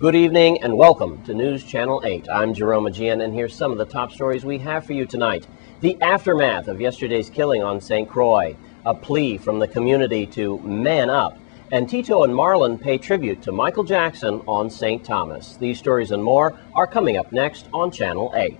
Good evening and welcome to News Channel 8. I'm Jerome Ajian, and here's some of the top stories we have for you tonight. The aftermath of yesterday's killing on St. Croix, a plea from the community to man up, and Tito and Marlon pay tribute to Michael Jackson on St. Thomas. These stories and more are coming up next on Channel 8.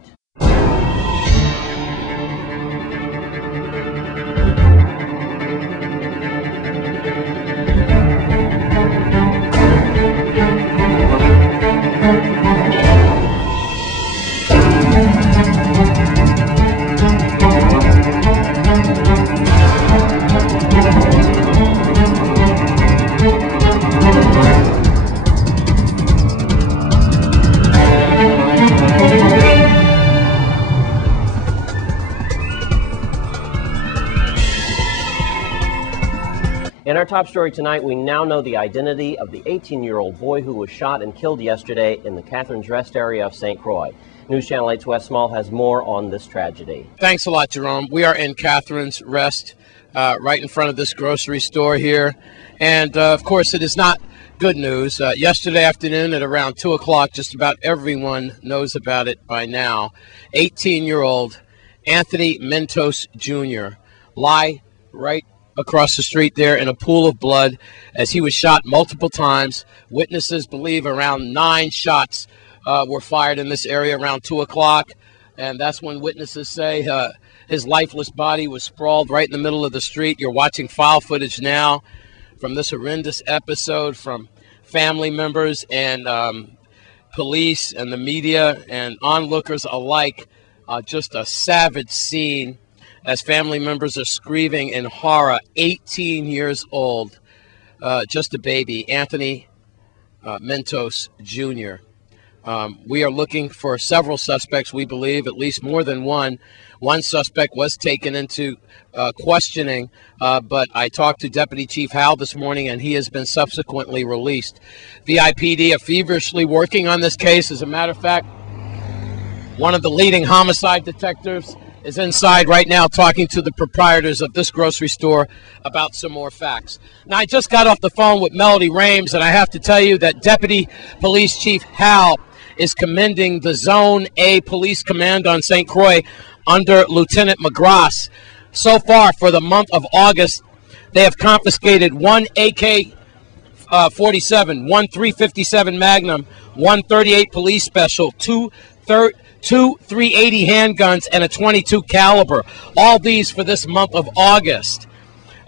In our top story tonight, we now know the identity of the 18-year-old boy who was shot and killed yesterday in the Catherine's Rest area of St. Croix. News Channel 8's Wes Small has more on this tragedy. Thanks a lot, Jerome. We are in Catherine's Rest, right in front of this grocery store here. And, of course, it is not good news. Yesterday afternoon at around 2 o'clock, just about everyone knows about it by now, 18-year-old Anthony Mentos Jr. lie right across the street there in a pool of blood as he was shot multiple times. Witnesses believe around 9 shots were fired in this area around 2 o'clock, and that's when witnesses say his lifeless body was sprawled right in the middle of the street. You're watching file footage now from this horrendous episode from family members and police and the media and onlookers alike. Just a savage scene as family members are screaming in horror. 18 years old, just a baby, Anthony Mentos Jr. We are looking for several suspects, we believe, at least more than one. One suspect was taken into questioning, but I talked to Deputy Chief Howell this morning, and he has been subsequently released. VIPD are feverishly working on this case. As a matter of fact, one of the leading homicide detectives is inside right now talking to the proprietors of this grocery store about some more facts. Now, I just got off the phone with Melody Rames, and I have to tell you that Deputy Police Chief Howell is commending the Zone A Police Command on St. Croix under Lieutenant McGrath. So far, for the month of August, they have confiscated 1 AK-47, 1 357 Magnum, 1 38 Police Special, two 380 handguns, and a .22 caliber. All these for this month of August.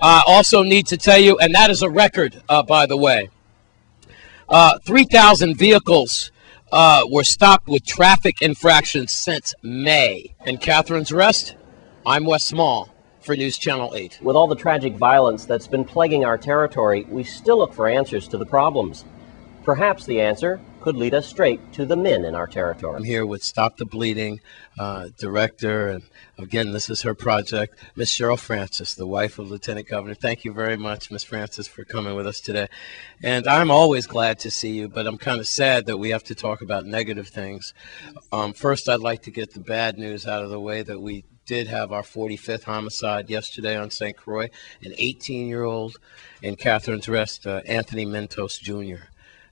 Also need to tell you, and that is a record, by the way, 3,000 vehicles were stopped with traffic infractions since May. In Catherine's Rest, I'm Wes Small for News Channel 8. With all the tragic violence that's been plaguing our territory, we still look for answers to the problems. Perhaps the answer could lead us straight to the men in our territory. I'm here with Stop the Bleeding director, and again, this is her project, Miss Cheryl Francis, the wife of Lieutenant Governor. Thank you very much, Miss Francis, for coming with us today. And I'm always glad to see you, but I'm kind of sad that we have to talk about negative things. First, I'd like to get the bad news out of the way that we did have our 45th homicide yesterday on St. Croix, an 18-year-old in Catherine's Rest, Anthony Mentos Jr.,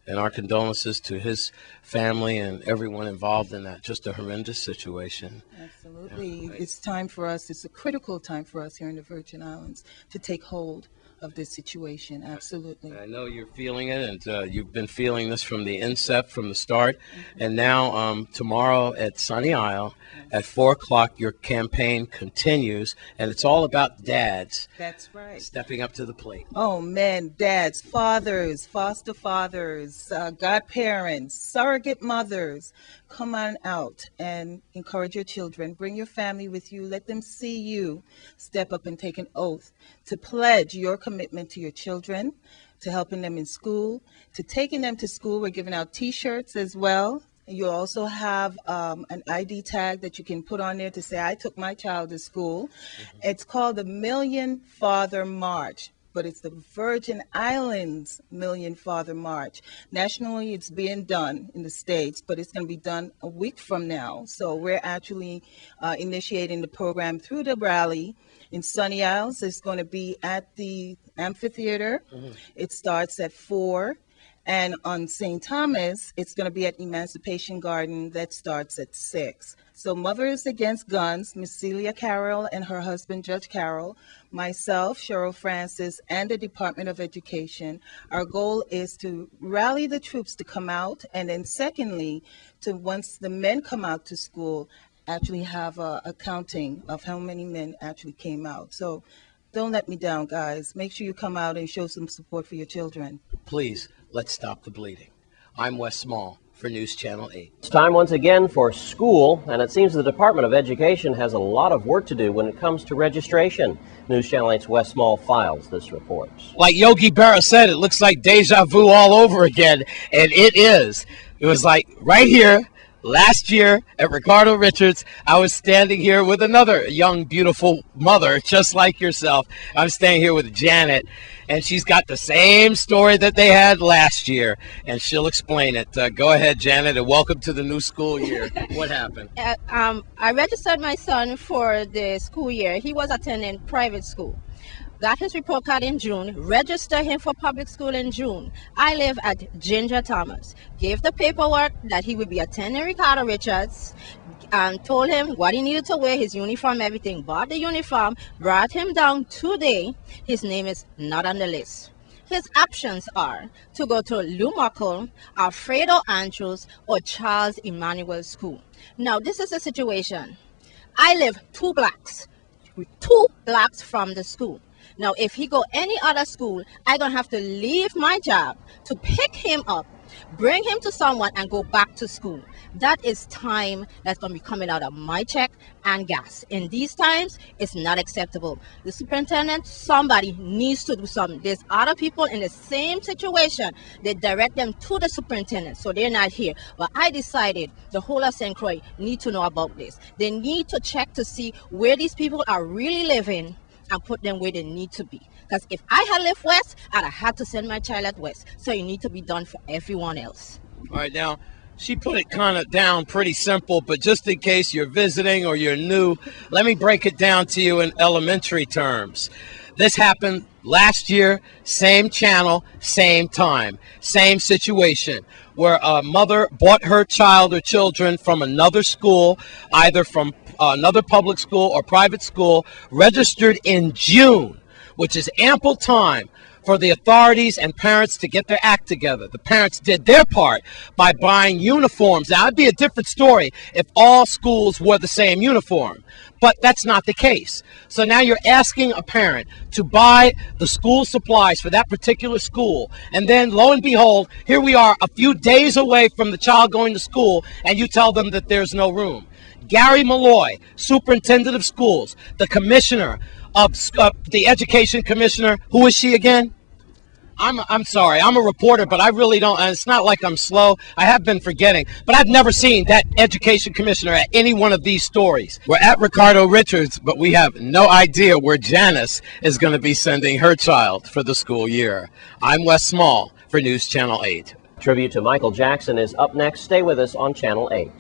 and our condolences to his family and everyone involved in that. Just a horrendous situation. Absolutely. Yeah. It's time for us, it's a critical time for us here in the Virgin Islands to take hold of this situation. Absolutely. I know you're feeling it, and you've been feeling this from the incept, from the start. Mm-hmm. And now tomorrow at Sunny Isle, at 4 o'clock, your campaign continues, and it's all about dads. That's right. Stepping up to the plate. Oh, man, dads, fathers, foster fathers, godparents, surrogate mothers. Come on out and encourage your children. Bring your family with you. Let them see you step up and take an oath to pledge your commitment to your children, to helping them in school, to taking them to school. We're giving out T-shirts as well. You also have an ID tag that you can put on there to say, I took my child to school. Mm-hmm. It's called the Million Father March, but it's the Virgin Islands Million Father March. Nationally, it's being done in the States, but it's going to be done a week from now. So we're actually initiating the program through the rally in Sunny Isles. It's going to be at the amphitheater. Mm-hmm. It starts at 4. And on St. Thomas, it's going to be at Emancipation Garden that starts at 6. So Mothers Against Guns, Miss Celia Carroll and her husband, Judge Carroll, myself, Cheryl Francis, and the Department of Education, our goal is to rally the troops to come out, and then secondly, to once the men come out to school, actually have a counting of how many men actually came out. So don't let me down, guys. Make sure you come out and show some support for your children. Please, let's stop the bleeding. I'm Wes Small for News Channel 8. It's time once again for school, and it seems the Department of Education has a lot of work to do when it comes to registration. News Channel 8's Wes Small files this report. Like Yogi Berra said, it looks like deja vu all over again, and it is. It was like right here, last year at Ricardo Richards, I was standing here with another young, beautiful mother, just like yourself. I'm standing here with Janet, and she's got the same story that they had last year, and she'll explain it. Go ahead, Janet, and welcome to the new school year. What happened? I registered my son for the school year. He was attending private school. Got his report card in June, registered him for public school in June. I live at Ginger Thomas. Gave the paperwork that he would be attending Ricardo Richards, and told him what he needed to wear, his uniform, everything. Bought the uniform, brought him down today. His name is not on the list. His options are to go to Lou Muckle, Alfredo Andrews, or Charles Emmanuel School. Now, this is the situation. I live 2 blocks from the school. Now, if he go any other school, I'm going to have to leave my job to pick him up, bring him to someone, and go back to school. That is time that's going to be coming out of my check and gas. In these times, it's not acceptable. The superintendent, somebody needs to do something. There's other people in the same situation. They direct them to the superintendent, so they're not here. But I decided the whole of St. Croix need to know about this. They need to check to see where these people are really living and put them where they need to be. Because if I had lived west, I'd have had to send my child at west. So you need to be done for everyone else. All right, now, she put it kind of down pretty simple, but just in case you're visiting or you're new, let me break it down to you in elementary terms. This happened last year, same channel, same time, same situation, where a mother bought her child or children from another school, either from another public school or private school, registered in June, which is ample time for the authorities and parents to get their act together. The parents did their part by buying uniforms. Now, it'd be a different story if all schools wore the same uniform, but that's not the case. So now you're asking a parent to buy the school supplies for that particular school, and then lo and behold, here we are a few days away from the child going to school, and you tell them that there's no room. Gary Malloy, superintendent of schools, the commissioner of the education commissioner, who is she again? I'm sorry, I'm a reporter, but I really don't, and it's not like I'm slow. I have been forgetting, but I've never seen that education commissioner at any one of these stories. We're at Ricardo Richards, but we have no idea where Janice is going to be sending her child for the school year. I'm Wes Small for News Channel 8. Tribute to Michael Jackson is up next. Stay with us on Channel 8.